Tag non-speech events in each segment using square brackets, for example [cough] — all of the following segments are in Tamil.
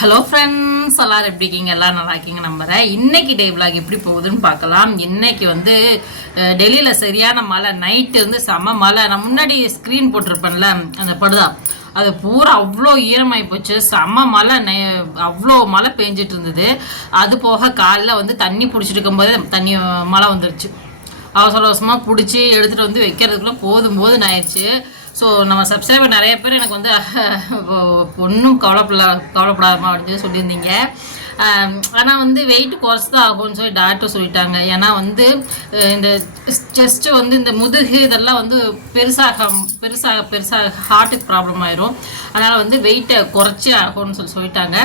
ஹலோ ஃப்ரெண்ட்ஸ் எல்லாரும் எப்படி இருக்கீங்க? எல்லாம் நல்லா இருக்கீங்க நம்புகிறேன் இன்னைக்கு டே விலாக் எப்படி போகுதுன்னு பார்க்கலாம். இன்னைக்கு வந்து டெல்லியில் சரியான மழை. நைட்டு வந்து செம மழை. நான் முன்னாடி ஸ்க்ரீன் போட்டிருப்பேன்ல அந்த படுதா? அது பூரா அவ்வளோ ஈரமாகி போச்சு. செம மழை. நெ- அவ்வளோ மழை பெஞ்சிட்டு இருந்தது. அது போக காலைல வந்து தண்ணி பிடிச்சிட்டு இருக்கும்போது தண்ணி மழை வந்துருச்சு. அவசர அவசரமாக பிடிச்சி எடுத்துகிட்டு வந்து வைக்கிறதுக்குள்ளே போதும் போதும் ஆயிடுச்சு. ஸோ நம்ம சப்ஸ்கிரைபர் நிறைய பேர் எனக்கு வந்து ஒன்றும் கவலைப்பட கவலைப்படாதமா அப்படின்னு சொல்லி சொல்லியிருந்தீங்க. ஆனால் வந்து வெயிட் குறைச்சி தான் ஆகும்னு சொல்லி டாக்டர் சொல்லிட்டாங்க. ஏன்னா வந்து இந்த செஸ்ட்டு வந்து இந்த முதுகு இதெல்லாம் வந்து பெருசாக பெருசாக பெருசாக ஹார்ட்டுக்கு ப்ராப்ளம் ஆயிரும். அதனால் வந்து வெயிட்டை குறைச்சி ஆகும்னு சொல்லி சொல்லிட்டாங்க.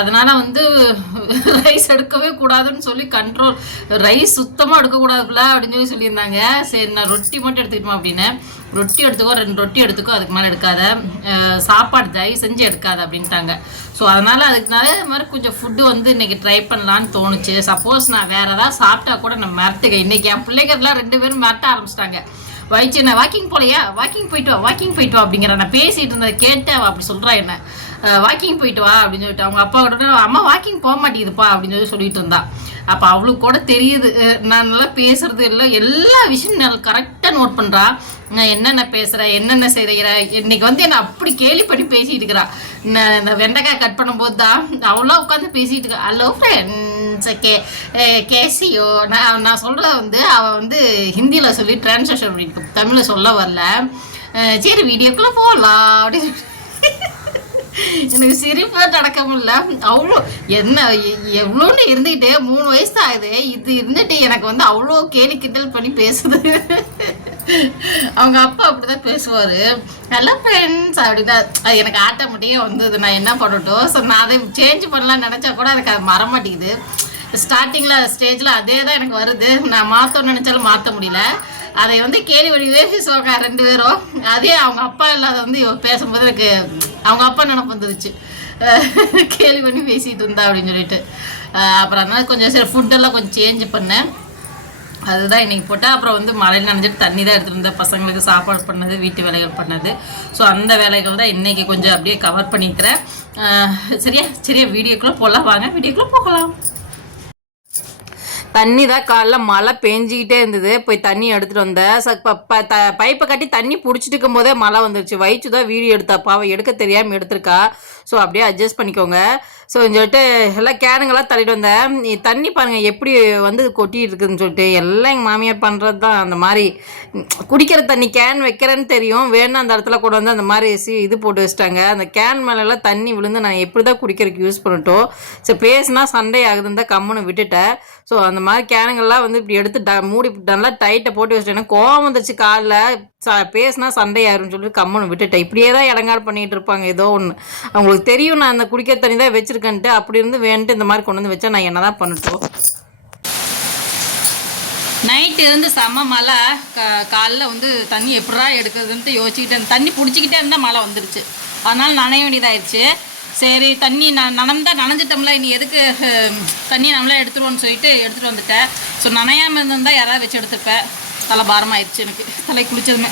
அதனால வந்து ரைஸ் எடுக்கவே கூடாதுன்னு சொல்லி கண்ட்ரோல் ரைஸ் சுத்தமாக எடுக்கக்கூடாதுல அப்படின்னு சொல்லி சொல்லியிருந்தாங்க. சரி நான் ரொட்டி மட்டும் எடுத்துக்கிட்டோம் அப்படின்னு. ரொட்டி எடுத்துக்கோ ரெண்டு ரொட்டி எடுத்துக்கோ அதுக்கு மேலே எடுக்காத. சாப்பாடு தயவு செஞ்சு எடுக்காத அப்படின்ட்டாங்க. ஸோ அதனால் அதுக்குனால இது மாதிரி கொஞ்சம் ஃபுட்டு வந்து இன்னைக்கு ட்ரை பண்ணலான்னு தோணுச்சு. சப்போஸ் நான் வேறு ஏதாவது சாப்பிட்டா கூட நான் மிரட்டுக இன்னைக்கு என் பிள்ளைங்கலாம் ரெண்டு பேரும் மிரட்ட ஆரம்பிச்சிட்டாங்க. வயிற்று என்ன வாக்கிங் போலையா? வாக்கிங் போயிட்டு வா வாக்கிங் போயிட்டு வா அப்படிங்கிற நான் பேசிட்டு இருந்ததை கேட்டேன். அவள் அப்படி சொல்கிறா என்ன? வாக்கிங் போயிட்டு வா அப்படின்னு சொல்லிட்டு அவங்க அப்பா கூட அம்மா வாக்கிங் போக மாட்டேங்குதுப்பா அப்படின்னு சொல்லி சொல்லிட்டு இருந்தா. அப்போ அவளுக்கு கூட தெரியுது. நான் நல்லா பேசுறது இல்லை. எல்லா விஷயம் நான் கரெக்டாக நோட் பண்ணுறா நான் என்னென்ன பேசுகிறேன் என்னென்ன செய்கிற இன்னைக்கு வந்து என்னை அப்படி கேலி பண்ணி பேசிட்டு இருக்கிறா. நான் இந்த வெண்டைக்காய் கட் பண்ணும்போது தான் அவ்வளோ உட்காந்து பேசிட்டு இருக்கா. ஹலோ ஃப்ரெண்ட்ஸ் கே கேசியோ? நான் நான் சொல்கிறத வந்து அவள் வந்து ஹிந்தியில் சொல்லி டிரான்ஸ்லேஷன் பண்ணிட்டு தமிழில் சொல்ல வரல. சரி வீடியோக்குள்ளே போகலாம் அப்படின்னு எனக்கு சிரிப்பு நடக்க முடியல. அவ்வளோ என்ன எவ்வளோன்னு இருந்துக்கிட்டே மூணு வயசு தான் ஆகுது இது இருந்துட்டு எனக்கு வந்து அவ்வளோ கேலி கிண்டல் பண்ணி பேசுது. அவங்க அப்பா அப்படிதான் பேசுவார். நல்லா ஃப்ரெண்ட்ஸ் அப்படின்னா அது எனக்கு ஆட்டோமேட்டிக்காக வந்தது. நான் என்ன பண்ணட்டும்? ஸோ நான் அதை சேஞ்ச் பண்ணலாம்னு நினச்சா கூட எனக்கு அது மற மாட்டேங்குது. ஸ்டார்டிங்கில் ஸ்டேஜில் அதே தான் எனக்கு வருது. நான் மாற்றணும்னு நினச்சாலும் மாற்ற முடியல. அதை வந்து கேலி பேசி பேசுவாங்க ரெண்டு பேரும். அதே அவங்க அப்பா இல்லாத வந்து பேசும்போது எனக்கு அவங்க அப்பா நினப்பு வந்துருச்சு. கேலி பண்ணி பேசிட்டு இருந்தா அப்படின்னு சொல்லிட்டு. அப்புறம் அதனால கொஞ்சம் சரி ஃபுட்டெல்லாம் கொஞ்சம் சேஞ்ச் பண்ணேன். அதுதான் இன்னைக்கு போட்டால் அப்புறம் வந்து மழையில் நனைஞ்சிட்டு தண்ணி தான் எடுத்துருந்தேன் இருந்தேன் பசங்களுக்கு சாப்பாடு பண்ணது வீட்டு வேலைகள் பண்ணது. ஸோ அந்த வேலைகள் தான் இன்றைக்கி கொஞ்சம் அப்படியே கவர் பண்ணிக்கிறேன். சரியா? சரியா வீடியோக்குள்ளே போகலாம் வாங்க வீடியோக்குள்ளே போகலாம். தண்ணி தான் காலைல மழை பேஞ்சிக்கிட்டே இருந்தது. போய் தண்ணி எடுத்துகிட்டு வந்தேன் ச த பைப்பை கட்டி தண்ணி பிடிச்சிட்டு இருக்கும் போதே மழை வந்துருச்சு. வயிற்று தான் வீடியோ எடுத்தாப்பா அவள் எடுக்க தெரியாமல் எடுத்திருக்கா. ஸோ அப்படியே அட்ஜஸ்ட் பண்ணிக்கோங்க. ஸோ சொல்லிட்டு எல்லாம் கேனுங்கெல்லாம் தள்ளிட்டு வந்தேன். நீ தண்ணி பாருங்கள் எப்படி வந்து கொட்டிட்டு இருக்குதுன்னு சொல்லிட்டு எல்லாம் எங்கள் மாமியார் பண்ணுறது தான் அந்த மாதிரி குடிக்கிற தண்ணி கேன் வைக்கிறேன்னு தெரியும். வேணும் அந்த இடத்துல கூட வந்து அந்த மாதிரி சி இது போட்டு வச்சிட்டாங்க. அந்த கேன் மேலெல்லாம் தண்ணி விழுந்து நான் எப்படி தான் குடிக்கிறதுக்கு யூஸ் பண்ணட்டும். ஸோ பேசினா சண்டை ஆகுதுன்னு தான் கம்முன்னு விட்டுட்டேன். ஸோ அந்த மாதிரி கேனுங்கள்லாம் வந்து இப்படி எடுத்து ட மூடி நல்லா டைட்டை போட்டு வச்சுட்டேன். கோவம் வந்துச்சு காலில். ச பேசினா சண்டை ஆயிரும்னு சொல்லிட்டு கம்முன்னு விட்டுட்டேன். இப்படியே தான் இடங்காடு பண்ணிகிட்டு இருப்பாங்க ஏதோ ஒன்று அவங்களுக்கு தெரியும் நான் அந்த குடிக்கிற தண்ணி தான் வச்சுருக்கேன்ட்டு அப்படி இருந்து வேணுட்டு இந்த மாதிரி கொண்டு வந்து வச்சா நான் என்ன தான் பண்ணட்டும். நைட்டு இருந்து செம்ம மழை. க காலைல வந்து தண்ணி எப்படா எடுக்கிறதுன்ட்டு யோசிச்சுக்கிட்டே தண்ணி பிடிச்சிக்கிட்டே இருந்தால் மழை வந்துருச்சு. அதனால் நனைய வேண்டியதாயிடுச்சு சரி தண்ணி நான் நனந்தா நனைஞ்சிட்டோம்ல இனி எதுக்கு தண்ணி நம்மளே எடுத்துருவோன்னு சொல்லிட்டு எடுத்துகிட்டு வந்துட்டேன். ஸோ நனையாமல் இருந்திருந்தால் யாராவது வச்சு எடுத்துருப்பேன். தலை பாரமாயிடுச்சு எனக்கு. தலை குளிச்சதுமே.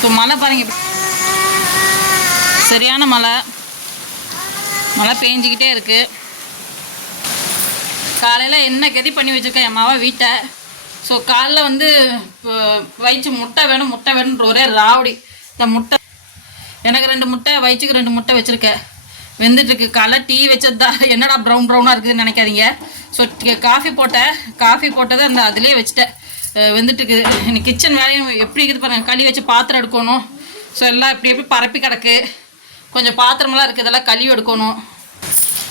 ஸோ மழை பாருங்க. சரியான மழை. மழை பேஞ்சிக்கிட்டே இருக்குது காலையில் என்ன கதி பண்ணி வச்சுருக்கேன் என் மாவா வீட்டை? ஸோ காலைல வந்து இப்போ வயிற்று முட்டை வேணும் முட்டை வேணுன்ற ஒரே ராவடி. இந்த முட்டை எனக்கு ரெண்டு முட்டை வயிற்றுக்கு ரெண்டு முட்டை வச்சுருக்கேன். வெந்துட்டுருக்கு. காலைல டீ வச்சது? தான் என்னடா ப்ரௌன் ப்ரௌனாக இருக்குதுன்னு நினைக்காதீங்க. ஸோ காஃபி போட்டேன். காஃபி போட்டதை அந்த அதுலேயே வச்சுட்டேன். அஹ் இன்னைக்கு எனக்கு கிச்சன் வேலையும் எப்படி இருக்குது பாருங்கள் களி வச்சு பாத்திரம் எடுக்கணும். ஸோ எல்லாம் இப்படி எப்படி பரப்பி கிடக்கு. கொஞ்சம் பாத்திரமெல்லாம் இருக்குது இதெல்லாம் கழுவி எடுக்கணும்.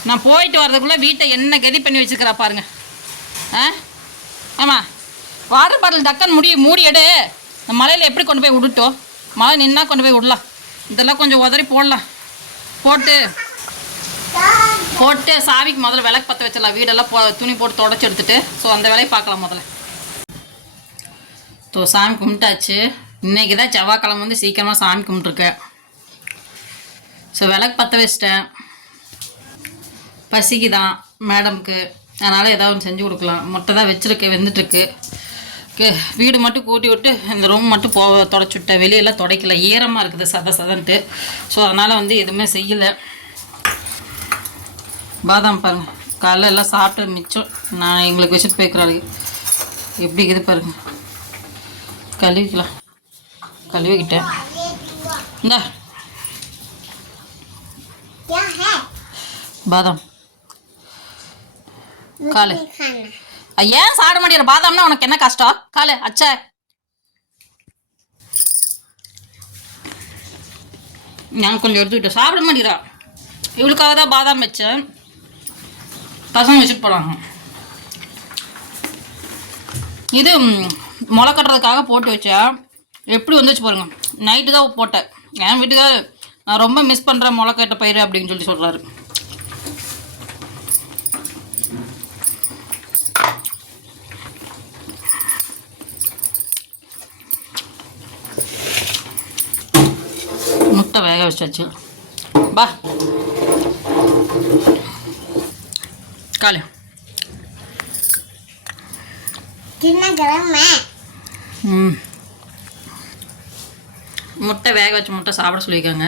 நான் போயிட்டு வர்றதுக்குள்ளே வீட்டை என்ன கதி பண்ணி வச்சுக்கிறா பாருங்க. ஆ? ஆமாம் வாட்டர் பாட்டில் டக்கன் முடி மூடி எடு. இந்த மலையில் எப்படி கொண்டு போய் விடுட்டோம் மழை நின்னா கொண்டு போய் விடலாம். இதெல்லாம் கொஞ்சம் உதறி போடலாம். போட்டு போட்டு சாமிக்கு முதல்ல விளக்கு பற்ற வச்சிடலாம். வீடெல்லாம் போ துணி போட்டு தொடச்சி எடுத்துட்டு. ஸோ அந்த வேலையை பார்க்கலாம் முதல்ல. ஸோ சாமி கும்பிட்டாச்சு. இன்றைக்கி தான் செவ்வாய்க்கிழமை வந்து சீக்கிரமாக சாமி கும்பிட்ருக்கேன் ஸோ விளக்கு பற்ற வச்சிட்டேன். பசிக்கு தான் மேடம்க்கு. அதனால் ஏதாவது ஒன்று செஞ்சு கொடுக்கலாம். முட்டை தான் வச்சுருக்கேன் வெந்துட்டுருக்கு. வீடு மட்டும் கூட்டி விட்டு இந்த ரூம் மட்டும் போ தொடச்சி விட்டேன். வெளியெல்லாம் துடைக்கல. ஈரமாக இருக்குது சத சதன்ட்டு. ஸோ அதனால் வந்து எதுவுமே செய்யலை. பாதாம் பாருங்கள் காலைல எல்லாம் சாப்பிட்டு மிச்சம். நான் எங்களுக்கு வச்சுட்டு போய்க்கிறாரு எப்படி இருக்குது பாருங்கள் கழுவிக்கலாம். கழுவிக்கிட்டேன். இந்தா. क्या है பாதாம் मुझे काले। नहीं खाना அ, ஏன் சாப்பிட மாட்டேங்கிற பாதாம்னா உனக்கு என்ன கஷ்டம் காலு அச்சா நான் கொஞ்சம் எடுத்துக்கிட்டேன் சாப்பிட மாட்டேங்கிறா இவளுக்காக தான் பாதாம் வச்சேன் பசங்க வச்சுட்டு போகிறாங்க இது ம், முளை கட்டுறதுக்காக போட்டு வச்சேன் எப்படி வந்துச்சு பாருங்க நைட்டு தான் போட்டேன் என் வீட்டுக்கார நான் ரொம்ப மிஸ் பண்ணுறேன் முளைக்கட்ட பயிர் அப்படின்னு சொல்லி சொல்கிறாரு முட்டை வேக வச்சாச்சு. பா. காலு. முட்டை வேக வச்சு முட்டை சாப்பிட சொல்லியிருக்காங்க.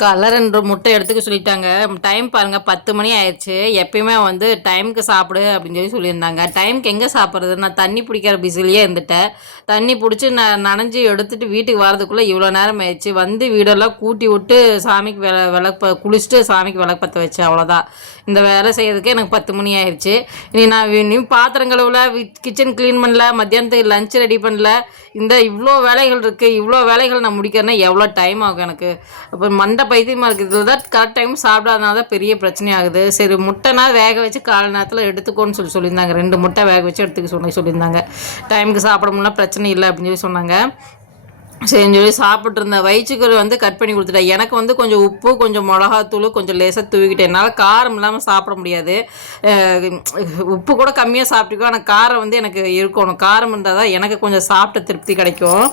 கலர் ரெண்டு முட்டை எடுத்துக்க சொல்லிட்டாங்க. டைம் பாருங்கள் பத்து மணி ஆயிடுச்சு. எப்பயுமே வந்து டைமுக்கு சாப்பிடு அப்படின்னு சொல்லி சொல்லியிருந்தாங்க. டைமுக்கு எங்கே சாப்பிட்றது? நான் தண்ணி பிடிக்கிற பிஸிலேயே இருந்துட்டேன். தண்ணி பிடிச்சி நான் நனைஞ்சு எடுத்துட்டு வீட்டுக்கு வரதுக்குள்ளே இவ்வளோ நேரம் ஆயிடுச்சு. வந்து வீடெல்லாம் கூட்டி விட்டு சாமிக்கு விள விளக்கு குளிச்சுட்டு சாமிக்கு விளக்கு பற்ற வச்சேன். அவ்வளோதான் இந்த வேலை செய்கிறதுக்கே எனக்கு பத்து மணி ஆயிடுச்சு. இனி நான் இனி பாத்திரம் கழுவல கிச்சன் க்ளீன் பண்ணல மத்தியானத்துக்கு லஞ்ச் ரெடி பண்ணல. இந்த இவ்வளோ வேலைகள் இருக்குது இவ்வளோ வேலைகள் நான் முடிக்கிறேன்னா எவ்வளோ டைம் ஆகும் எனக்கு? அப்போ மண்டை பைத்தியமாக இருக்குது. இதில் தான் கரெக்ட் டைம் சாப்பிடாதனால தான் பெரிய பிரச்சனை ஆகுது. சரி முட்டைனா வேக வச்சு காலை நேரத்தில் எடுத்துக்கோன்னு சொல்லி சொல்லியிருந்தாங்க. ரெண்டு முட்டை வேக வச்சு எடுத்துக்க சொல்லி சொல்லியிருந்தாங்க. டைமுக்கு சாப்பிட முடியல பிரச்சனை இல்லை அப்படின்னு சொல்லி சொன்னாங்க. சரின்னு சொல்லி சாப்பிட்ருந்தேன் வயிற்றுக்கறி வந்து கட் பண்ணி கொடுத்துட்டேன் எனக்கு வந்து கொஞ்சம் உப்பு கொஞ்சம் மிளகாத்தூள் கொஞ்சம் லேசாக தூவிக்கிட்டேன் என்னால் காரம் இல்லாமல் சாப்பிட முடியாது. உப்பு கூட கம்மியாக சாப்பிட்டுக்கோ ஆனால் காரம் வந்து எனக்கு இருக்கணும். காரம் இருந்தால் தான் எனக்கு கொஞ்சம் சாப்பிட்ட திருப்தி கிடைக்கும்.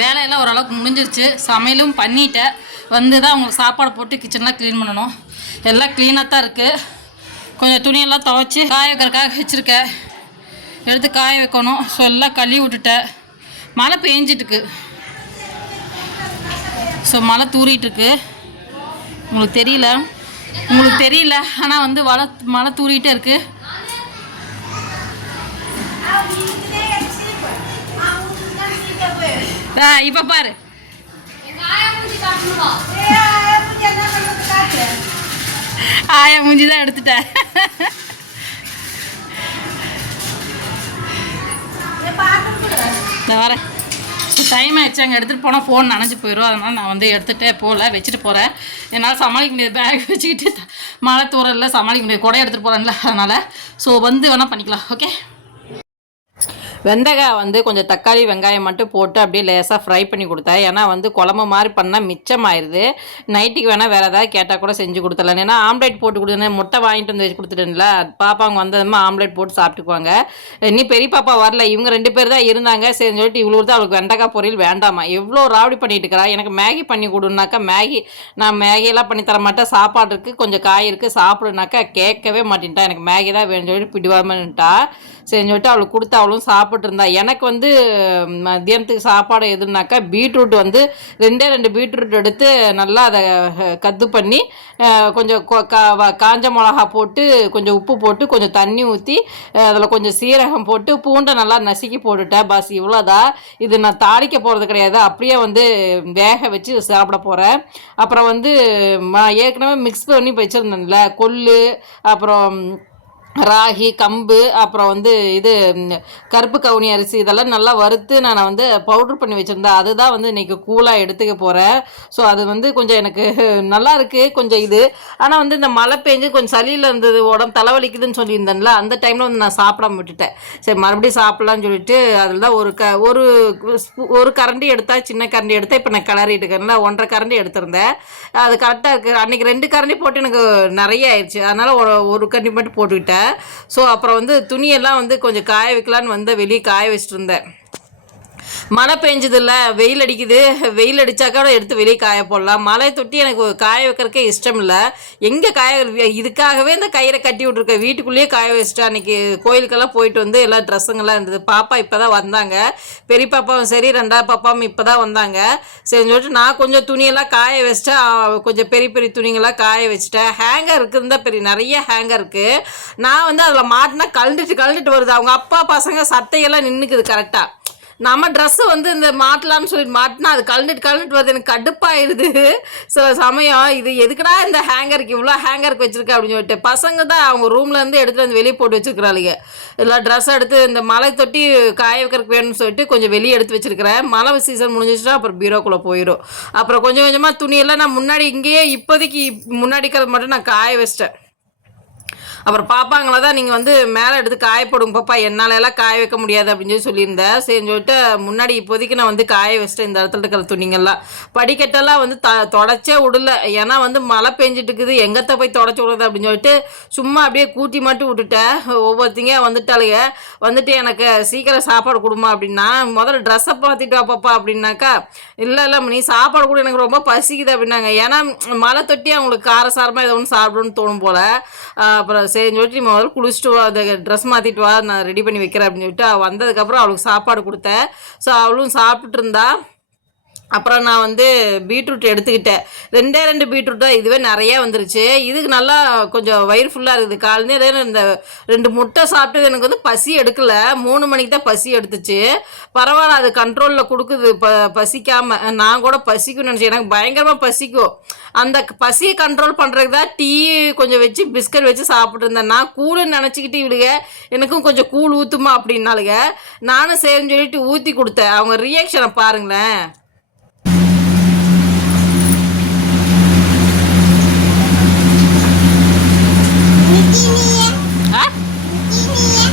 வேலையெல்லாம் ஓரளவுக்கு முடிஞ்சிருச்சு. சமையலும் பண்ணிட்டேன் வந்து தான் அவங்களுக்கு சாப்பாடு போட்டு கிச்சன்லாம் க்ளீன் பண்ணணும். எல்லாம் க்ளீனாக தான் இருக்குது கொஞ்சம் துணியெல்லாம் துவைச்சி காய வைக்கிறதுக்காக வச்சுருக்கேன். எடுத்து காய வைக்கணும். ஸோ எல்லாம் கழுவி விட்டுட்டேன். மழை பெஞ்சிட்டுருக்கு. ஸோ மழை தூறிட்டுருக்கு. உங்களுக்கு தெரியல. உங்களுக்கு தெரியல ஆனால் வந்து மழை மழை தூரிகிட்டே இருக்குது ஆ இப்போ பாரு. ஆயா மூஞ்சி தான் எடுத்துட்டேன். இந்த வரேன் டைம் ஆயிடுச்சு. அங்கே எடுத்துகிட்டு போனால் ஃபோன் நனைஞ்சு போயிடும் அதனால் நான் வந்து எடுத்துகிட்டே போகல வச்சுட்டு போகிறேன் என்னால் சமாளிக்க முடியாது. பேக் [laughs] வச்சுக்கிட்டு மழை மழை இல்லை சமாளிக்க முடியாது. கூட எடுத்துகிட்டு போகிறேன்ல அதனால் ஸோ வந்து வேணால் பண்ணிக்கலாம். ஓகே வெந்தக்காய் வந்து கொஞ்சம் தக்காளி வெங்காயம் மட்டும் போட்டு அப்படியே லேசாக ஃப்ரை பண்ணி கொடுத்தேன் ஏன்னா வந்து குழம்பு மாதிரி பண்ணால் மிச்சமாயிருது. நைட்டுக்கு வேணால் வேறு ஏதாவது கேட்டால் கூட செஞ்சு கொடுத்துடலாம். ஏன்னா ஆம்லேட் போட்டு கொடுத்தேன் முட்டை வாங்கிட்டு வந்து வச்சு கொடுத்துட்டேன்ல பாப்பா அவங்க வந்ததுமே ஆம்லேட் போட்டு சாப்பிட்டுக்குவாங்க. நீ பெரிய பாப்பா வரல இவங்க ரெண்டு பேர் தான் இருந்தாங்க சரி சொல்லிட்டு இவ்வளோ தான் அவளுக்கு வெண்டைக்காய் பொரியல் வேண்டாமா? எவ்வளோ ராவடி பண்ணிட்டு இருக்கிறா? எனக்கு மேகி பண்ணி கொடுனாக்கா மேகி நான் மேகியெல்லாம் பண்ணி தர மாட்டேன். சாப்பாடு இருக்குது கொஞ்சம் காய் இருக்குது சாப்பிடுனாக்கா கேட்கவே மாட்டேன்ட்டா. எனக்கு மேகி தான் வேணும்னு சொல்லிட்டு பிடிவாமன்ட்டா சரின்னு சொல்லிட்டு அவளுக்கு கொடுத்து அவளும் சாப்பிட்டு இருந்தா எனக்கு வந்து மதியானத்துக்கு சாப்பாடு எதுனாக்கா பீட்ரூட் வந்து ரெண்டே ரெண்டு பீட்ரூட் எடுத்து நல்லா அதை கத்து பண்ணி கொஞ்சம் கொ- கா- காஞ்ச மிளகா போட்டு கொஞ்சம் உப்பு போட்டு கொஞ்சம் தண்ணி ஊற்றி அதில் கொஞ்சம் சீரகம் போட்டு பூண்டை நல்லா நசுக்கி போட்டுட்டேன். பஸ் இவ்வளோதான் இது நான் தாளிக்க போகிறது கிடையாது. அப்படியே வந்து வேக வச்சு சாப்பிட போகிறேன் அப்புறம் வந்து ஏற்கனவே மிக்ஸ் பண்ணி வச்சுருந்தேன்ல. கொள்ளு அப்புறம் ராகி கம்பு அப்புறம் வந்து இது கருப்பு கவுனி அரிசி இதெல்லாம் நல்லா வறுத்து நான் வந்து பவுடர் பண்ணி வச்சுருந்தேன். அதுதான் வந்து இன்றைக்கி கூலாக எடுத்துக்க போகிறேன் ஸோ அது வந்து கொஞ்சம் எனக்கு நல்லா இருக்குது கொஞ்சம் இது. ஆனால் வந்து இந்த மழை பெஞ்சு கொஞ்சம் சளியில் இருந்தது உடம்பு தலைவலிக்குதுன்னு சொல்லியிருந்தேன்ல அந்த டைமில் வந்து நான் சாப்பிடாம விட்டுட்டேன். சரி மறுபடியும் சாப்பிட்லான்னு சொல்லிட்டு அதில் தான் ஒரு க ஒரு ஒரு கரண்டி எடுத்தால் சின்ன கரண்டி எடுத்தால் இப்போ நான் கிளறிட்டு இருக்கேன்ல ஒன்றரை கரண்டி எடுத்திருந்தேன். அது கரெக்டாக இருக்குது அன்றைக்கி ரெண்டு கரண்டி போட்டு எனக்கு நிறைய ஆயிடுச்சு. அதனால் ஒரு ஒரு கரண்டி மட்டும் போட்டுக்கிட்டேன். ஸோ அப்புறம் வந்து துணியெல்லாம் வந்து கொஞ்சம் காய வைக்கலான்னு வந்து வெளியே காய வச்சுட்டு இருந்தேன் மழை பெஞ்சதில்ல வெயில் அடிக்குது வெயில் அடித்தாக்கூட எடுத்து வெளியே காய போடலாம். மழை தொட்டி எனக்கு காய வைக்கிறதுக்கே இஷ்டம் இல்லை எங்கே காய இதுக்காகவே இந்த கயிறை கட்டி விட்ருக்கேன் வீட்டுக்குள்ளேயே காய வச்சுட்டேன் அன்றைக்கி கோயிலுக்கெல்லாம் போயிட்டு வந்து எல்லா ட்ரெஸ்ஸுங்கெல்லாம் இருந்தது. பாப்பா இப்போ தான் வந்தாங்க. பெரிய பாப்பாவும் சரி ரெண்டாவது பாப்பாவும் இப்போ தான் வந்தாங்க. சரி சொல்லிட்டு நான் கொஞ்சம் துணியெல்லாம் காய வச்சுட்டேன் கொஞ்சம் பெரிய பெரிய துணிங்கெல்லாம் காய வச்சுட்டேன். ஹேங்கர் தான் பெரிய நிறைய ஹேங்கர் இருக்குது நான் வந்து அதில் மாட்டினா கழண்டுட்டு கழண்டுட்டு வருது. அவங்க அப்பா பசங்க சட்டையெல்லாம் நின்றுக்குது கரெக்டாக நம்ம ட்ரெஸ்ஸு வந்து இந்த மாட்டலாம்னு சொல்லிட்டு மாட்டினா அது கழண்டுட்டு கழண்டுட்டு வருது. எனக்கு கடுப்பாயிருது. சில சமயம் இது எதுக்குடா இந்த ஹேங்கருக்கு இவ்வளோ ஹேங்கருக்கு வச்சிருக்க அப்படின்னு சொல்லிட்டு பசங்க தான் அவங்க ரூம்லேருந்து எடுத்துகிட்டு வந்து வெளியே போட்டு வச்சிருக்கிறாளுங்க. எல்லாம் ட்ரெஸ் எடுத்து இந்த மழை தொட்டி காய வைக்கிறதுக்கு வேணும்னு சொல்லிட்டு கொஞ்சம் வெளியே எடுத்து வச்சிருக்கிறேன். மழை சீசன் முடிஞ்சிச்சுன்னா அப்புறம் பீரோக்குள்ளே போயிடும் அப்புறம் கொஞ்சம் கொஞ்சமாக துணியெல்லாம் நான் முன்னாடி இங்கேயே இப்போதைக்கு முன்னாடி இருக்கிறது மட்டும் நான் காய வச்சிட்டேன். அப்புறம் பாப்பாங்களை தான் நீங்கள் வந்து மேலே எடுத்து காய போடுங்க பாப்பா என்னால் எல்லாம் காய வைக்க முடியாது அப்படின்னு சொல்லி சொல்லியிருந்தேன் சரின்னு சொல்லிட்டு முன்னாடி இப்போதைக்கு நான் வந்து காய வச்சிட்டேன் இந்த இடத்துல இருக்கிற துணிங்கெல்லாம் படிக்கட்டெல்லாம் வந்து த தொடச்சே விடல. ஏன்னா வந்து மழை பெஞ்சிட்டு இருக்குது எங்கத்த போய் தொடச்சி விடுறது அப்படின்னு சொல்லிட்டு சும்மா அப்படியே கூட்டி மட்டும் விட்டுட்டேன். ஒவ்வொருத்தங்க வந்துட்டாளுங்க வந்துட்டு எனக்கு சீக்கிரம் சாப்பாடு கொடுமா அப்படின்னா முதல்ல ட்ரெஸ்ஸை பார்த்துட்டு பாப்பா அப்படின்னாக்கா இல்லை இல்லை நீ சாப்பாடு கூட எனக்கு ரொம்ப பசிக்குது அப்படின்னாங்க. ஏன்னா மழை தொட்டி அவங்களுக்கு காரசாரமாக ஏதோ ஒன்று சாப்பிடணும்னு தோணும் போல். அப்புறம் சரின்னு சொல்லிட்டு நீ முதல்ல குளிச்சுட்டு வா அந்த ட்ரெஸ் மாற்றிட்டு வா நான் ரெடி பண்ணி வைக்கிறேன் அப்படின்னு சொல்லிட்டு அவள் வந்ததுக்கப்புறம் அவளுக்கு சாப்பாடு கொடுத்தேன். ஸோ அவளும் சாப்பிட்டுட்டு இருந்தா அப்புறம் நான் வந்து பீட்ரூட் எடுத்துக்கிட்டேன். ரெண்டே ரெண்டு பீட்ரூட் தான் இதுவே நிறையா வந்துருச்சு. இதுக்கு நல்லா கொஞ்சம் வயிறு ஃபுல்லாக இருக்குது. காலையில் இந்த ரெண்டு முட்டை சாப்பிட்டு எனக்கு வந்து பசி எடுக்கல. மூணு மணிக்கு தான் பசி எடுத்துச்சு. பரவாயில்ல அது கண்ட்ரோலில் கொடுக்குது. ப பசிக்காமல் நான் கூட பசிக்கும்னு நினச்சேன். எனக்கு பயங்கரமாக பசிக்கும். அந்த பசியை கண்ட்ரோல் பண்ணுறதுக்கு தான் டீ கொஞ்சம் வச்சு பிஸ்கட் வச்சு சாப்பிட்ருந்தேன் நான் கூழுன்னு நினச்சிக்கிட்டு இவளுங்க எனக்கும் கொஞ்சம் கூழ் ஊற்றுமா அப்படின்னாலுங்க நானும் சரின்னு சொல்லிட்டு ஊற்றி கொடுத்தேன். அவங்க ரியாக்ஷனை பாருங்களேன் மிக்கினியே ஆ மிக்கினியே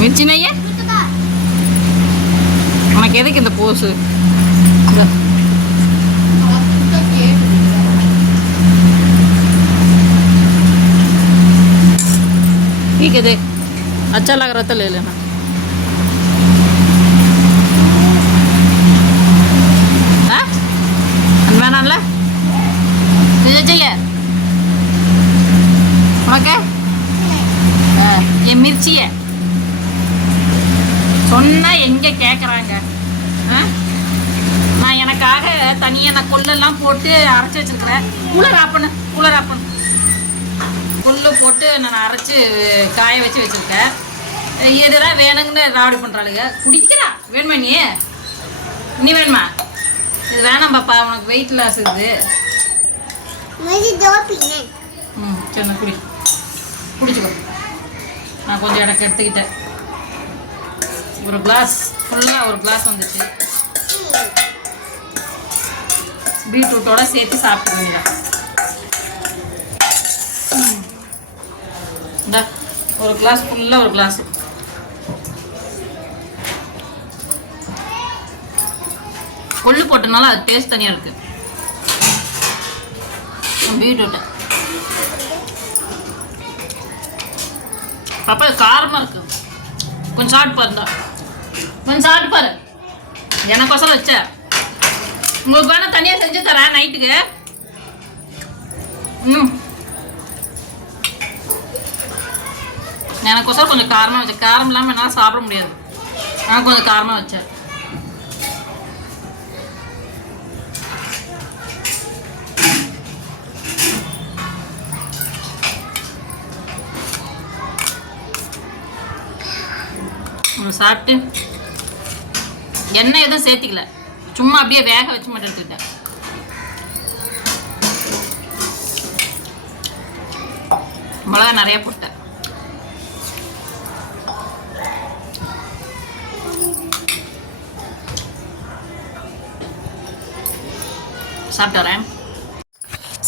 மிர்ச்சினையே குத்துக்கா உனக்கு எதுக்கு இந்த போஸு ठीक है देख अच्छा लग रहा था ले लेना हाँ? வேணாம்ல இது செய்ய உனக்கு ஆ, என் மிர்ச்சியை சொன்னா எங்க கேக்குறாங்க ஆ? நான் எனக்காக தனியா நான் கொள்ளெல்லாம் போட்டு அரைச்சி வச்சிருக்கிறேன். கூலர் ஆப்பண்ணு கூலர் ஆப்பண்ணு கொள்ளு போட்டு நான் அரைச்சு காய வச்சு வச்சிருக்கேன். இதுதான் வேணுங்கன்னு ராவடி பண்றாளுங்க குடிக்கிறா. வேணுமா நீ? நீ வேணுமா? இது வேணாம் பாப்பா உனக்கு வெயிட் லாஸ் தோப்பினே ம் சரி குடி. குடிச்சுக்கோ. நான் கொஞ்சம் எனக்கு எடுத்துக்கிட்டேன். ஒரு கிளாஸ் ஃபுல்லாக ஒரு கிளாஸ் வந்துச்சு. பீட்ரூட்டோட சேர்த்து சாப்பிட்டுருவீங்க இந்த ஒரு கிளாஸ் ஃபுல்லாக ஒரு கிளாஸ் கொள்ளு போட்டனால அது டேஸ்ட் தனியாக இருக்குது பீட்ரூட்டை. பாப்பா காரமாக இருக்கு. கொஞ்சம் சாப்பிட்டு பாருந்தா கொஞ்சம் சாப்பிட்டு பாரு. எனக்கோசரம் வச்ச உங்களுக்கு வேணா தனியாக செஞ்சு தரேன் நைட்டுக்கு. ம். எனக்கோசரம் கொஞ்சம் காரமாக வச்சேன். காரம் இல்லாமல் என்னால் சாப்பிட முடியாது. நான் கொஞ்சம் காரமாக வச்சேன். சாப்பிட்டு. எண்ணெய் எதுவும் சேர்த்திக்கல. சும்மா அப்படியே வேக வச்சு மட்டும் எடுத்துக்கிட்டேன். மிளகா நிறைய போட்டேன். சாப்பிட்டு வரேன்.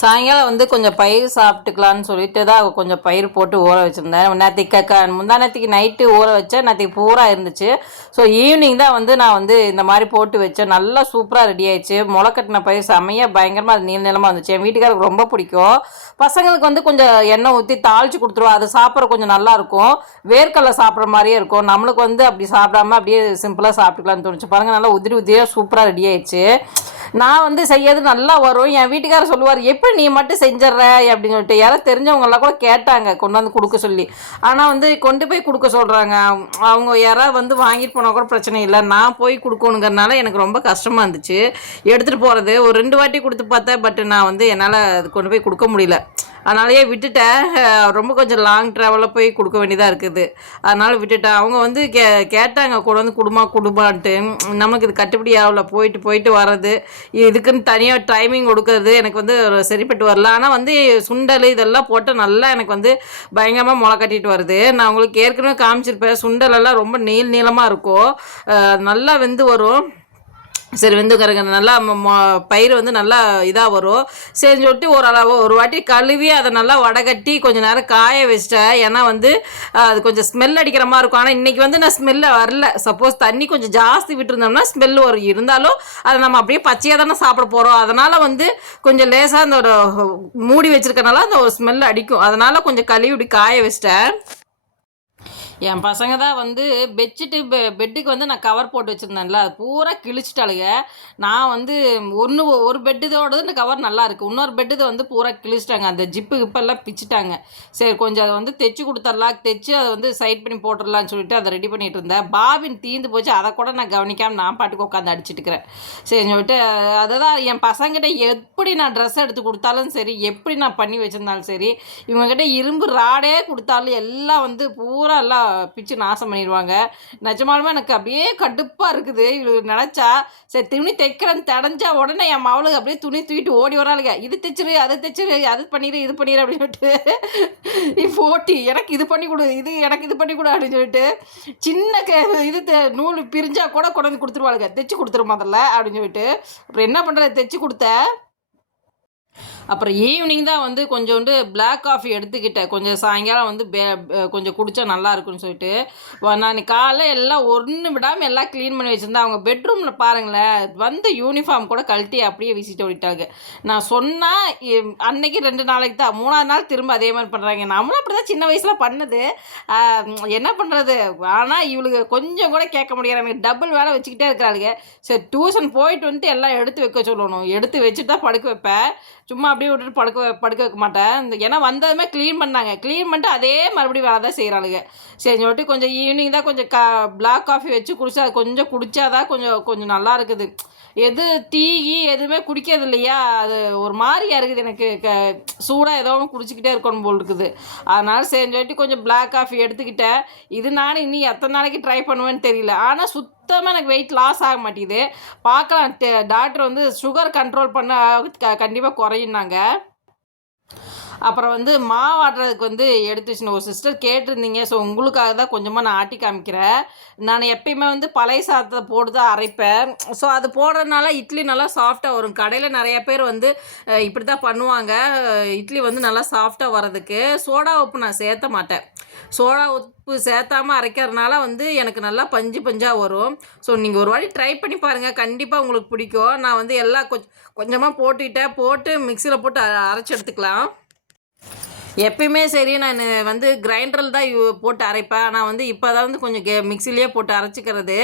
சாயங்காலம் வந்து கொஞ்சம் பயிர் சாப்பிட்டுக்கலான்னு சொல்லிட்டு தான் கொஞ்சம் பயிர் போட்டு ஊற வச்சுருந்தேன். நேற்றுக்கு க முந்தா நேற்றுக்கு நைட்டு ஊற வச்சேன். நேற்றுக்கு பூரா இருந்துச்சு. ஸோ ஈவினிங் தான் வந்து நான் வந்து இந்த மாதிரி போட்டு வச்சேன். நல்லா சூப்பராக ரெடி ஆயிடுச்சு. முளை கட்டின பயிர் செம்மையாக பயங்கரமாக அது நீள நிலமாக இருந்துச்சு. என் வீட்டுக்காரருக்கு ரொம்ப பிடிக்கும். பசங்களுக்கு வந்து கொஞ்சம் எண்ணெய் ஊற்றி தாளிச்சு கொடுத்துருவோம் அது சாப்பிட்ற கொஞ்சம் நல்லாயிருக்கும் வேர்க்கடலை சாப்பிட்ற மாதிரியே இருக்கும். நம்மளுக்கு வந்து அப்படி சாப்பிடாம அப்படியே சிம்பிளாக சாப்பிட்டுக்கலாம்னு தோணுச்சு. பாருங்கள் நல்லா உதிரி உதிரியாக சூப்பராக ரெடி ஆயிடுச்சு. நான் வந்து செய்யறது நல்லா வரும். என் வீட்டுக்காரர் சொல்லுவார் எப்படி நீ மட்டும் செஞ்சிட்ற? அப்படின்னு சொல்லிட்டு. யாராவது தெரிஞ்சவங்கெல்லாம் கூட கேட்டாங்க கொண்டு வந்து கொடுக்க சொல்லி. ஆனால் வந்து கொண்டு போய் கொடுக்க சொல்கிறாங்க அவங்க யாராவது வந்து வாங்கிட்டு போனால் கூட பிரச்சனை இல்லை. நான் போய் கொடுக்கணுங்கிறனால எனக்கு ரொம்ப கஷ்டமாக இருந்துச்சு. எடுத்துகிட்டு போகிறது ஒரு ரெண்டு வாட்டி கொடுத்து பார்த்தேன் பட் நான் வந்து என்னால் அது கொண்டு போய் கொடுக்க முடியல. அதனாலேயே விட்டுட்டேன் ரொம்ப கொஞ்சம் லாங் ட்ராவலில் போய் கொடுக்க வேண்டியதாக இருக்குது. அதனால் விட்டுட்டேன் அவங்க வந்து கே கேட்டாங்க கொண்டு வந்து குடுமா குடுமான்ட்டு. நமக்கு இது கட்டுப்படி ஆகல போயிட்டு போயிட்டு வர்றது. இதுக்குன்னு தனியாக டைமிங் கொடுக்கறது எனக்கு வந்து சரிப்பட்டு வரல. ஆனால் வந்து சுண்டல் இதெல்லாம் போட்டு நல்லா எனக்கு வந்து பயங்கரமாக முளை கட்டிட்டு வருது. நான் உங்களுக்கு ஏற்கனவே காமிச்சிருப்பேன் சுண்டலெல்லாம் ரொம்ப நீள் நீளமாக இருக்கும். நல்லா வெந்து வரும். சரி வெந்துக்கறங்க. நல்லா ம- பயிர் வந்து நல்லா இதாக வரும். சரி சொல்லிட்டு ஒரு அளவு ஒரு வாட்டி கழுவி அதை நல்லா வடகட்டி கொஞ்சம் நேரம் காய வச்சிட்டேன். ஏன்னா வந்து அது கொஞ்சம் ஸ்மெல் அடிக்கிற மாதிரி இருக்கும். ஆனால் இன்றைக்கி வந்து நான் ஸ்மெல்ல வரல. சப்போஸ் தண்ணி கொஞ்சம் ஜாஸ்தி விட்டுருந்தோம்னா ஸ்மெல் வரும். இருந்தாலும் அதை நம்ம அப்படியே பச்சையாக தானே சாப்பிட போகிறோம் அதனால் வந்து கொஞ்சம் லேசாக அந்த ஒரு மூடி வச்சுருக்கனால அந்த ஒரு ஸ்மெல் அடிக்கும். அதனால் கொஞ்சம் கழுவி இப்படி காய வச்சிட்டேன். என் பசங்க தான் வந்து பெட்ஷீட்டு பெ பெட்டுக்கு வந்து நான் கவர் போட்டு வச்சுருந்தேன்ல அது பூரா கிழிச்சிட்டாளுங்க நான் வந்து ஒன்று ஒரு பெட்டுதோடது இந்த கவர் நல்லா இருக்குது இன்னொரு பெட்டு வந்து பூரா கிழிச்சிட்டாங்க. அந்த ஜிப்பு கிப்பெல்லாம் பிச்சுட்டாங்க. சரி கொஞ்சம் அதை வந்து தைச்சி கொடுத்துர்லாம் தைச்சி அதை வந்து சைட் பண்ணி போட்டுடலான்னு சொல்லிட்டு அதை ரெடி பண்ணிட்டு இருந்தேன். பாபின் தீந்து போச்சு. அதை கூட நான் கவனிக்காமல் நான் பாட்டுக்கு உட்காந்து அடிச்சிட்டு இருக்கிறேன் சரி சொல்லிட்டு அதை தான் என் பசங்கிட்ட எப்படி நான் ட்ரெஸ் எடுத்து கொடுத்தாலும் சரி எப்படி நான் பண்ணி வச்சுருந்தாலும் சரி இவங்ககிட்ட இரும்பு ராடே கொடுத்தாலும் எல்லாம் வந்து பூரா எல்லாம் பிச்சு நாசம் பண்ணிடுவாங்க. நிஜமாலுமே எனக்கு அப்படியே கடுப்பாக இருக்குது. இவளுக்கு நினச்சா சரி துணி தைக்கிறேன்னு தடைஞ்சா உடனே என் மவளுக்கு அப்படியே துணி தூக்கிட்டு ஓடி வராளுங்க. இது தைச்சிரு அது தைச்சிரு அது பண்ணிடு இது பண்ணிடு அப்படின்னு சொல்லிட்டு. நீ போட்டி எனக்கு இது பண்ணி கொடு இது எனக்கு இது பண்ணி கொடு அப்படின்னு சொல்லிட்டு சின்ன க இது த- நூல் பிரிஞ்சால் கூட கொண்டாந்து கொடுத்துருவாளுங்க. தைச்சி கொடுத்துரு முதல்ல அப்படின்னு சொல்லிட்டு. அப்புறம் என்ன பண்ணுறது தைச்சி கொடுத்த அப்புறம் ஈவினிங் தான் வந்து கொஞ்சோண்டு பிளாக் காஃபி எடுத்துக்கிட்டேன். கொஞ்சம் சாயங்காலம் வந்து பே கொஞ்சம் குடித்தா நல்லா இருக்கும்னு சொல்லிட்டு. நான் காலைல எல்லாம் ஒன்று விடாமல் எல்லாம் க்ளீன் பண்ணி வச்சுருந்தேன். அவங்க பெட்ரூமில் பாருங்களேன் வந்த யூனிஃபார்ம் கூட கழட்டி அப்படியே விசிட்டு ஓடிட்டாங்க நான் சொன்னால் அன்னைக்கு ரெண்டு நாளைக்கு தான். மூணாவது நாள் திரும்ப அதே மாதிரி பண்ணுறாங்க நம்மளும் அப்படி தான் சின்ன வயசில் பண்ணது. என்ன பண்ணுறது ஆனால் இவளுக்கு கொஞ்சம் கூட கேட்க முடியாது டபுள் வேலை வச்சுக்கிட்டே இருக்கிறாளுங்க. சரி டியூஷன் போயிட்டு வந்துட்டு எல்லாம் எடுத்து வைக்க சொல்லணும். எடுத்து வச்சுட்டு தான் படுக்க வைப்பேன். சும்மா அப்படியே விட்டுட்டு படுக்க படுக்க வைக்க மாட்டேன். இந்த ஏன்னா வந்ததுமே க்ளீன் பண்ணாங்க. க்ளீன் பண்ணிட்டு அதே மறுபடியும் வேலை தான் செய்கிறாளுங்க சரி சொல்லிட்டு கொஞ்சம் ஈவினிங் தான் கொஞ்சம் கா பிளாக் காஃபி வச்சு குடிச்சா அது கொஞ்சம் குடிச்சாதான் கொஞ்சம் கொஞ்சம் நல்லா இருக்குது. எது டீ கீ எதுவுமே குடிக்கிறது இல்லையா? அது ஒரு மாதிரியாக இருக்குது எனக்கு. க சூடாக ஏதோ ஒன்று குடிச்சிக்கிட்டே இருக்கணும் போல் இருக்குது. அதனால் சரி சொல்லிட்டு கொஞ்சம் பிளாக் காஃபி எடுத்துக்கிட்டேன். இது நான் இனி எத்தனை நாளைக்கு ட்ரை பண்ணுவேன்னு தெரியல. ஆனால் சுத்தமாக எனக்கு வெயிட் லாஸ் ஆக மாட்டேங்குது. பார்க்கலாம் டாக்டர் வந்து சுகர் கண்ட்ரோல் பண்ண க கண்டிப்பாக குறையும்னாங்க. அப்புறம் வந்து மாவு ஆட்டுறதுக்கு வந்து எடுத்து வச்சுன்னு ஒரு சிஸ்டர் கேட்டிருந்தீங்க. ஸோ உங்களுக்காக தான் கொஞ்சமாக நான் ஆட்டி காமிக்கிறேன். நான் எப்பயுமே வந்து பழைய சாதத்தை போட்டு தான் அரைப்பேன். ஸோ அது போடுறதுனால இட்லி நல்லா சாஃப்டாக வரும். கடையில் நிறைய பேர் வந்து இப்படி தான் பண்ணுவாங்க. இட்லி வந்து நல்லா சாஃப்டாக வர்றதுக்கு சோடா உப்பு நான் சேர்த்த மாட்டேன். சோடா உப்பு சேர்த்தாமல் அரைக்கிறதுனால வந்து எனக்கு நல்லா பஞ்சு பஞ்சாக வரும். ஸோ நீங்கள் ஒரு வாட்டி ட்ரை பண்ணி பாருங்கள் கண்டிப்பாக உங்களுக்கு பிடிக்கும். நான் வந்து எல்லாம் கொஞ்சம் கொஞ்சமாக போட்டுக்கிட்டேன். போட்டு மிக்சியில் போட்டு அ- அரைச்சி எடுத்துக்கலாம். எப்பயுமே சரி நான் வந்து கிரைண்டரில் தான் போட்டு அரைப்பேன். ஆனால் வந்து இப்போ தான் வந்து கொஞ்சம் கே மிக்சிலேயே போட்டு அரைச்சிக்கிறது.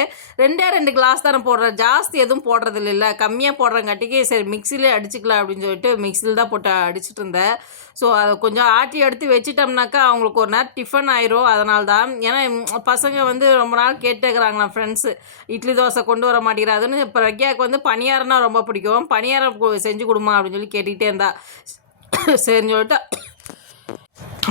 ரெண்டே ரெண்டு கிளாஸ் தானே போடுறேன். ஜாஸ்தி எதுவும் போடுறது இல்லை கம்மியாக போடுறங்காட்டிக்கு சரி மிக்சிலே அடிச்சுக்கலாம் அப்படின்னு சொல்லிட்டு மிக்சியில் தான் போட்டு அடிச்சுட்டு இருந்தேன் ஸோ அதை கொஞ்சம் ஆட்டி எடுத்து வச்சிட்டோம்னாக்கா அவங்களுக்கு ஒரு நேரம் டிஃபன் ஆயிரும். அதனால தான். ஏன்னா பசங்க வந்து ரொம்ப நாள் கேட்டுக்கிறாங்களா ஃப்ரெண்ட்ஸு இட்லி தோசை கொண்டு வர மாட்டேங்கிறாதுன்னு இப்போ பிரக்யாவுக்கு வந்து பணியாரம்னா ரொம்ப பிடிக்கும். பணியாரம் செஞ்சு கொடுமா அப்படின்னு சொல்லி கேட்டுக்கிட்டே இருந்தா. [coughs] சரின்னு சொல்லிட்டு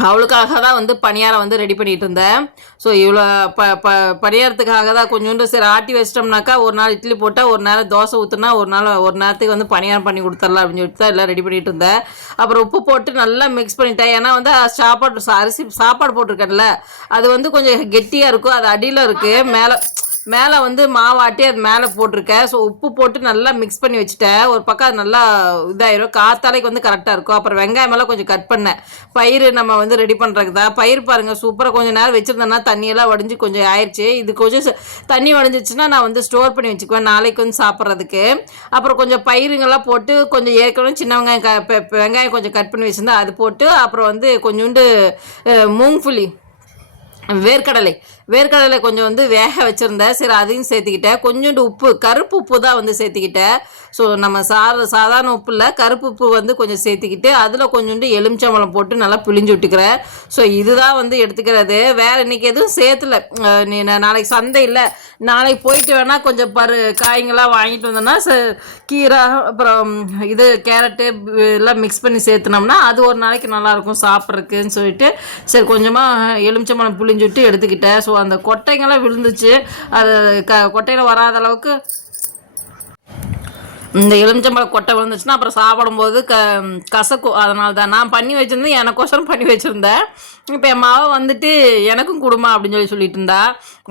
அவளுக்காக தான் வந்து பணியாரம் வந்து ரெடி பண்ணிகிட்டு இருந்தேன். ஸோ இவ்வளோ ப ப பணியாரத்துக்காக தான் கொஞ்சோண்டு சரி ஆட்டி வச்சிட்டோம்னாக்கா ஒரு நாள் இட்லி போட்டால் ஒரு நேரம் தோசை ஊற்றுனா ஒரு நாள் ஒரு நேரத்துக்கு வந்து பணியாரம் பண்ணி கொடுத்துடலாம் அப்படின்னு சொல்லிட்டு தான் எல்லாம் ரெடி பண்ணிகிட்டு இருந்தேன். அப்புறம் உப்பு போட்டு நல்லா மிக்ஸ் பண்ணிட்டேன். ஏன்னா வந்து சாப்பாடு அரிசி சாப்பாடு போட்டிருக்கேன்ல அது வந்து கொஞ்சம் கெட்டியாக இருக்கும் அது அடியில் இருக்குது மேலே மேலே வந்து மாவாட்டி அது மேலே போட்டிருக்கேன் ஸோ உப்பு போட்டு நல்லா மிக்ஸ் பண்ணி வச்சுட்டேன் ஒரு பக்கம் அது நல்லா இதாயிரும். காத்தாலைக்கு வந்து கரெக்டாக இருக்கும். அப்புறம் வெங்காயமெல்லாம் கொஞ்சம் கட் பண்ணேன் பயிர் நம்ம வந்து ரெடி பண்ணுறதுக்கு தான். பயிர் பாருங்கள் சூப்பராக கொஞ்சம் நேரம் வச்சுருந்தேன்னா தண்ணியெல்லாம் வடிஞ்சு கொஞ்சம் ஆயிடுச்சு இது கொஞ்சம் தண்ணி வடிஞ்சிச்சுன்னா நான் வந்து ஸ்டோர் பண்ணி வச்சுக்குவேன். நாளைக்கு வந்து சாப்பிட்றதுக்கு. அப்புறம் கொஞ்சம் பயிருங்கெல்லாம் போட்டு கொஞ்சம் ஏற்கனவே சின்ன வெங்காயம் க பெ- வெங்காயம் கொஞ்சம் கட் பண்ணி வச்சுருந்தா அது போட்டு அப்புறம் வந்து கொஞ்சோண்டு மூங்ஃபுலி வேர்க்கடலை. வேர்க்கடலை கொஞ்சம் வந்து வேக வச்சுருந்தேன் சரி அதையும் சேர்த்துக்கிட்டேன். கொஞ்சோண்டு உப்பு கருப்பு உப்பு தான் வந்து சேர்த்துக்கிட்டேன். ஸோ நம்ம சார சாதாரண உப்பு இல்லை கருப்பு உப்பு வந்து கொஞ்சம் சேர்த்துக்கிட்டு அதில் கொஞ்சோண்டு எலுமிச்சம்பழம் போட்டு நல்லா பிழிஞ்சு விட்டுக்கிறேன். ஸோ இதுதான் வந்து எடுத்துக்கிறது. வேறு இன்றைக்கி எதுவும் சேர்த்துல நீ நான் நாளைக்கு சந்தை இல்லை. நாளைக்கு போயிட்டு வேணால் கொஞ்சம் பரு காய்ங்களாம் வாங்கிட்டு வந்தோன்னா ச கீரை அப்புறம் இது கேரட்டு எல்லாம் மிக்ஸ் பண்ணி சேர்த்துனோம்னா அது ஒரு நாளைக்கு நல்லாயிருக்கும் சாப்பிட்றதுக்குன்னு சொல்லிட்டு சரி கொஞ்சமாக எலுமிச்சம்பழம் புளிஞ்சு விட்டு எடுத்துக்கிட்டேன். ஸோ ஸோ அந்த கொட்டைங்கெல்லாம் விழுந்துச்சு. அது க கொட்டையில் வராத அளவுக்கு இந்த எலுமிச்சம்பழம் கொட்டை விழுந்துச்சுன்னா அப்புறம் சாப்பிடும்போது க கசக்கும் அதனால தான் நான் பண்ணி வச்சுருந்தேன் எனக்கோசரம் பண்ணி வச்சுருந்தேன். இப்போ என் மாவை வந்துட்டு எனக்கும் கொடுமா அப்படின்னு சொல்லி சொல்லிட்டு இருந்தா.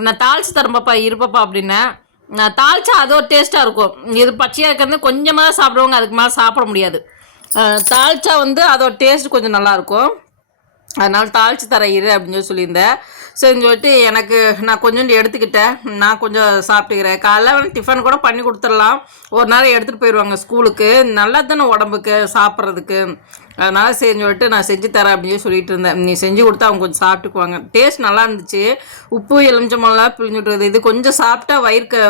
நான் தாளிச்சு தரம்பப்பா இருப்பப்பா அப்படின்னேன் நான் தாளிச்சா அது ஒரு டேஸ்ட்டாக இருக்கும். இது பச்சையாக இருக்கிறது கொஞ்சமாக தான் சாப்பிடுவாங்க அதுக்கு மேலே சாப்பிட முடியாது. அஹ் தாளிச்சா வந்து அதோட டேஸ்ட் கொஞ்சம் நல்லாயிருக்கும் அதனால் தாளிச்சு தர இரு அப்படின்னு சொல்லி சொல்லியிருந்தேன். சரின்னு சொல்லிட்டு எனக்கு நான் கொஞ்சோண்டு எடுத்துக்கிட்டேன். நான் கொஞ்சம் சாப்பிட்டுக்கிறேன். காலைல டிஃபன் கூட பண்ணி கொடுத்துடலாம். ஒரு நேரம் எடுத்துகிட்டு போயிடுவாங்க ஸ்கூலுக்கு. நல்லா தானே உடம்புக்கு சாப்பிட்றதுக்கு. அதனால் சரின்னு சொல்லிட்டு நான் செஞ்சு தரேன் அப்படின்னு சொல்லிட்டு இருந்தேன். நீ செஞ்சு கொடுத்தா அவங்க கொஞ்சம் சாப்பிட்டுக்குவாங்க. டேஸ்ட் நல்லா இருந்துச்சு. உப்பு எலுமிச்சமெல்லாம் பிழிஞ்சு இது கொஞ்சம் சாப்பிட்டா வயிறுக்கு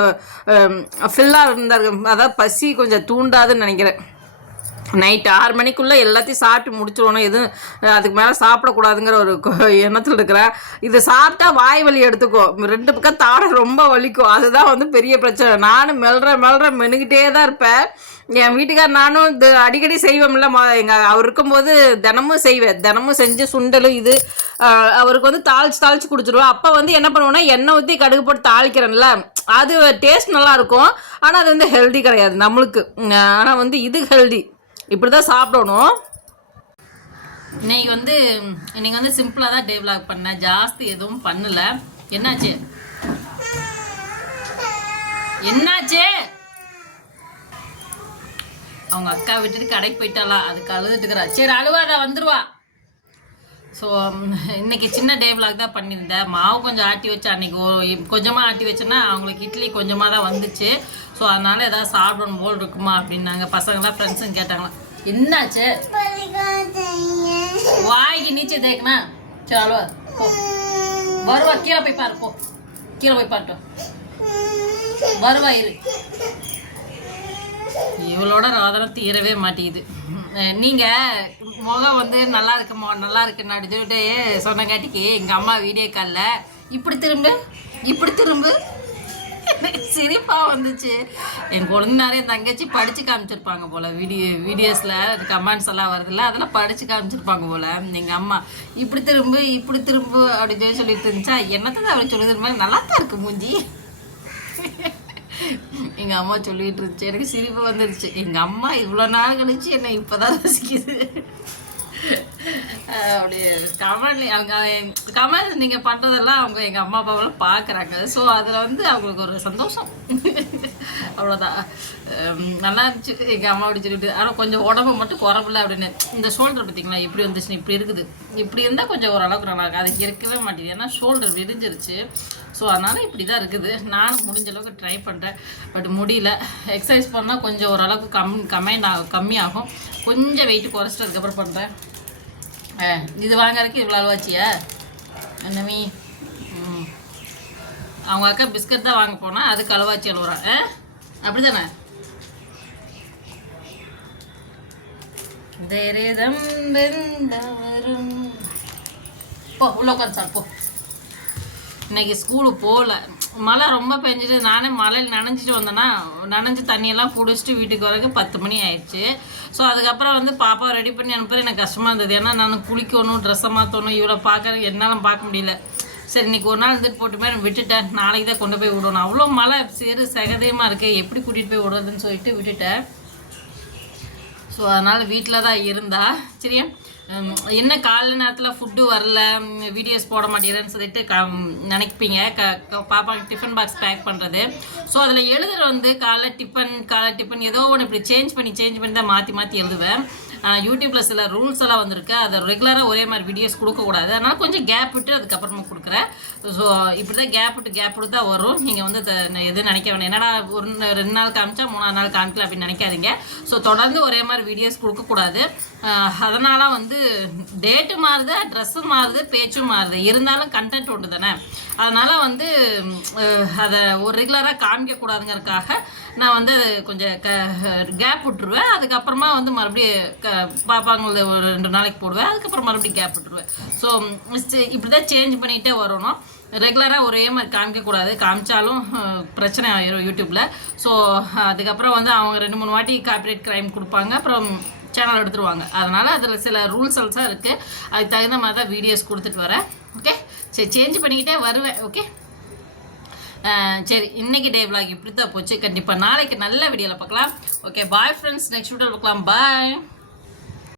ஃபில்லாக இருந்தாரு அதாவது பசி கொஞ்சம் தூண்டாதுன்னு நினைக்கிறேன். நைட் ஆறு மணிக்குள்ளே எல்லாத்தையும் சாப்பிட்டு முடிச்சிடணும் எதுவும் அதுக்கு மேலே சாப்பிடக்கூடாதுங்கிற ஒரு கொ- எண்ணத்தில் இருக்கிறேன் இது சாப்பிட்டா வாய் வலி எடுத்துக்கும் ரெண்டு பக்கம் தாடை ரொம்ப வலிக்கும். அதுதான் வந்து பெரிய பிரச்சனை. நானும் மெல்ற மெல்ற மெனுக்கிட்டே தான் இருப்பேன். என் வீட்டுக்கார் நானும் இது அடிக்கடி செய்வோம்ல. எங்கள் அவர் இருக்கும்போது தினமும் செய்வேன். தினமும் செஞ்சு சுண்டலும் இது அவருக்கு வந்து தாளிச்சு தாளிச்சு குடிச்சிருவேன். அப்போ வந்து என்ன பண்ணுவேன்னா எண்ணெய் ஊற்றி கடுகு போட்டு தாளிக்கிறேன்ல. அது டேஸ்ட் நல்லாயிருக்கும் ஆனால் அது வந்து ஹெல்தி கிடையாது நம்மளுக்கு. ஆனால் வந்து இது ஹெல்தி இப்படி தான் சாப்பிடணும். இன்னைக்கு வந்து இன்னைக்கு வந்து சிம்பிளாக தான் டே பண்ணேன். ஜாஸ்தி எதுவும் பண்ணல. என்னாச்சு? என்னாச்சு? அவங்க அக்கா விட்டுட்டு கடைக்கு போயிட்டாளா? அதுக்கு அழுதுட்டு இருக்கிறா. சரி அழுவாத வந்துருவா. ஸோ இன்னைக்கு சின்ன டே தான் பண்ணியிருந்தேன். மாவு கொஞ்சம் ஆட்டி வச்சேன் அன்னைக்கு கொஞ்சமாக கொஞ்சமா ஆட்டி வச்சேன்னா அவங்களுக்கு இட்லி கொஞ்சமாக தான் வந்துச்சு. ஸோ அதனால ஏதாவது சாப்பிடணும் போல் இருக்குமா அப்படின்னாங்க. பசங்களாம் ஃப்ரெண்ட்ஸுங்க கேட்டாங்களா என்னாச்சு? வாய்க்கு நீச்சல் தேக்கணா சாலோ வருவா கீழே போய் பாரு போ. கீழே போய் பார்த்தோம் வருவா இரு. இவளோட ராதனம் தீரவே மாட்டேங்குது. நீங்கள் முகம் வந்து நல்லா இருக்குமா நல்லா இருக்குன்னு அப்படி சொல்லிட்டு சொன்னங்காட்டிக்கு எங்கள் அம்மா வீடியோ காலில் இப்படி திரும்ப இப்படி திரும்ப சிரிப்பா வந்துச்சு. என் குழந்தைனாரே என் தங்கச்சி படிச்சு காமிச்சிருப்பாங்க போல. வீடியோ வீடியோஸ்ல கமெண்ட்ஸ் எல்லாம் வருதுல்ல அதெல்லாம் படிச்சு காமிச்சிருப்பாங்க போல. எங்க அம்மா இப்படி திரும்ப இப்படி திரும்ப அப்படின்னு சொல்லி சொல்லிட்டு இருந்துச்சா? என்னத்தை தான் சொல்லுது மாதிரி நல்லா தான் இருக்கு மூஞ்சி. எங்கள் அம்மா சொல்லிட்டு இருந்துச்சு. எனக்கு சிரிப்பு வந்துருச்சு. எங்கள் அம்மா இவ்வளோ நாள் கழிச்சு என்னை இப்பதான் ரசிக்குது. அப்படியே கமல் அவங்க கமல் நீங்க பண்றதெல்லாம் அவங்க எங்க அம்மா அப்பாவெல்லாம் பார்க்குறாங்க ஸோ அதுல வந்து அவங்களுக்கு ஒரு சந்தோஷம். அவ்வளோதான் நல்லா இருந்துச்சு. எங்க அம்மா அப்படி சொல்லிட்டு ஆனால் கொஞ்சம் உடம்பு மட்டும் குறவில்ல அப்படின்னு. இந்த ஷோல்டர் பார்த்தீங்களா எப்படி வந்துச்சுன்னு இப்படி இருக்குது. இப்படி இருந்தால் கொஞ்சம் ஓரளவுக்கு நல்லா இருக்கு அது இருக்கவே மாட்டேங்குது. ஏன்னா ஷோல்டர் விரிஞ்சிருச்சு. ஸோ அதனால் இப்படி தான் இருக்குது. நானும் முடிஞ்ச அளவுக்கு ட்ரை பண்ணுறேன் பட் முடியல. எக்ஸசைஸ் பண்ணால் கொஞ்சம் ஓரளவுக்கு கம் கம்மியாக ஆகும் கம்மியாகும். கொஞ்சம் வெயிட் குறைச்சிட்டு அதுக்கப்புறம் பண்ணுறேன் இது வாங்குறதுக்கு இவ்வளோ அளவாச்சியா என்னமி? அவங்க அக்கா பிஸ்கட் தான் வாங்க போனால் அதுக்கு அளவாச்சி அழுவுறான் ஆ? அப்படி தானே தேரேதம் வெந்தவரும் போ உள்ள உட்காந்து சார் போ. இன்னைக்கு ஸ்கூலுக்கு போகல மழை ரொம்ப பெஞ்சிட்டு நானே மழையில் நனைஞ்சிட்டு வந்தேன்னா நனைஞ்சு தண்ணியெல்லாம் பிடிச்சிட்டு வீட்டுக்கு வரக்கு பத்து மணி ஆயிடுச்சு. ஸோ அதுக்கப்புறம் வந்து பாப்பாவை ரெடி பண்ணி அனுப்புறது எனக்கு கஷ்டமாக இருந்தது. ஏன்னா நான் குளிக்கணும் ட்ரெஸ்ஸை மாற்றணும் இவ்வளோ பார்க்க என்னால் பார்க்க முடியல. சரி இன்றைக்கி ஒரு நாள் இருந்துட்டு போட்டுமே விட்டுட்டேன். நாளைக்கு தான் கொண்டு போய் விடணும். அவ்வளோ மழை சேரு சகதியமாக இருக்குது எப்படி கூட்டிகிட்டு போய் விடுறதுன்னு சொல்லிட்டு விட்டுட்டேன். ஸோ அதனால் வீட்டில் தான் இருந்தா. சரியா? என்ன காலைல நேரத்தில் ஃபுட்டு வரல வீடியோஸ் போட மாட்டேங்கிறேன்னு சொல்லிட்டு க நினைப்பீங்க. க க- பாப்பாக்கு டிஃபன் பாக்ஸ் பேக் பண்ணுறது ஸோ அதில் எழுதுகிற வந்து காலைல டிஃபன் காலை டிஃபன் ஏதோ ஒன்று இப்படி சேஞ்ச் பண்ணி சேஞ்ச் பண்ணி தான் மாற்றி மாற்றி எழுதுவேன். யூடியூப்பில் சில ரூல்ஸ் எல்லாம் வந்திருக்கு. அதை ரெகுலராக ஒரே மாதிரி வீடியோஸ் கொடுக்கக்கூடாது அதனால் கொஞ்சம் கேப் விட்டு அதுக்கப்புறமா கொடுக்குறேன். ஸோ இப்படி தான் கேப் விட்டு கேப் விட்டு தான் வரும். நீங்கள் வந்து த- எதுவும் நினைக்க வேணும். என்னடா ஒரு ரெண்டு நாள் காமிச்சா மூணாவது நாள் காமிக்கல அப்படின்னு நினைக்காதீங்க. ஸோ தொடர்ந்து ஒரே மாதிரி வீடியோஸ் கொடுக்கக்கூடாது அதனால் வந்து டேட்டு மாறுது ட்ரெஸ்ஸும் மாறுது பேச்சும் மாறுது. இருந்தாலும் கண்டென்ட் ஒன்று தானே. அதனால் வந்து அதை ஒரு ரெகுலராக காமிக்கக்கூடாதுங்கிறதுக்காக நான் வந்து கொஞ்சம் க கேப் விட்டுருவேன். அதுக்கப்புறமா வந்து மறுபடியும் க பாப்பாங்கள ஒரு ரெண்டு நாளைக்கு போடுவேன். அதுக்கப்புறம் மறுபடியும் கேப் விட்டுருவேன். ஸோ இப்படி தான் சேஞ்ச் பண்ணிகிட்டே வரணும். ரெகுலராக ஒரே மாதிரி காமிக்கக்கூடாது. காமிச்சாலும் பிரச்சனை ஆயிரும் யூடியூப்பில் ஸோ அதுக்கப்புறம் வந்து அவங்க ரெண்டு மூணு வாட்டி காப்பிரைட் க்ரைம் கொடுப்பாங்க. அப்புறம் சேனல் எடுத்துருவாங்க. அதனால் அதில் சில ரூல்ஸ் எல்லாம் இருக்குது அதுக்கு தகுந்த மாதிரி தான் வீடியோஸ் கொடுத்துட்டு வரேன். ஓகே சரி சேஞ்ச் பண்ணிக்கிட்டே வருவேன். ஓகே சரி இன்னைக்கு டே விளாக் இப்படி தான் போச்சு. கண்டிப்பாக நாளைக்கு நல்ல வீடியோவில் பார்க்கலாம். ஓகே பாய் ஃப்ரெண்ட்ஸ் நெக்ஸ்ட் வீடியோவில் பார்க்கலாம். பாய்